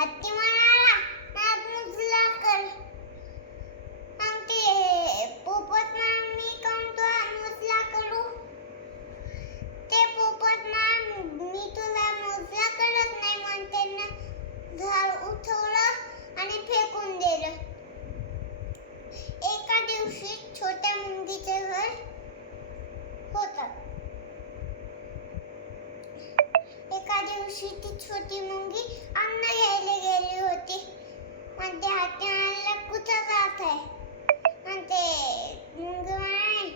हत्ती म्हणाला, नाक मुजला कर. मग ते पोपट म्हणाला, मी काऊन तुला मुजला करू? ते पोपट म्हणाला, मी तुला मुजला करत नाही. मग त्यानं झाड उठवलं आणि फेकून दिलं. एका दिवशी छोट्या मुंगीचे घर होतं. एका दिवशी ती छोटी मुंगी अन्न घ्यायला गेली होती. मग ते हत्ती म्हणाला, कुठं जात आहे? मग ते मुंगी म्हणाली,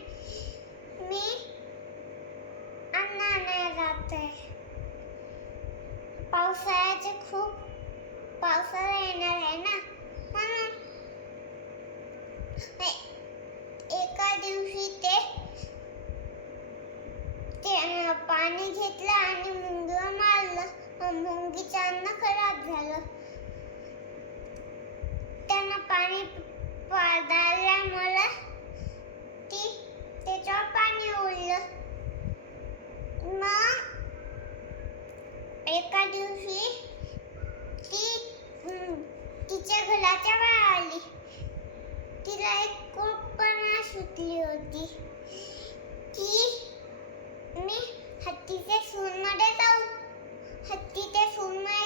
मी अन्न आणायला जात आहे. पावसाळा येणार आहे ना, म्हणून. एका दिवशी ते पाणी घेतलं आणि मुंगीला मारलं. मग मुंगीचं अन्न खराब झालं. त्यानं पाणी डाळल्यामुळे त्याच्यावर पाणी उडलं. मग एका दिवशी तिच्या घराच्या बाहेर आली. तिला एक कल्पना सुचली होती की मी हत्तीच्या सूंडमध्ये जाऊ. हत्तीच्या सूंडमध्ये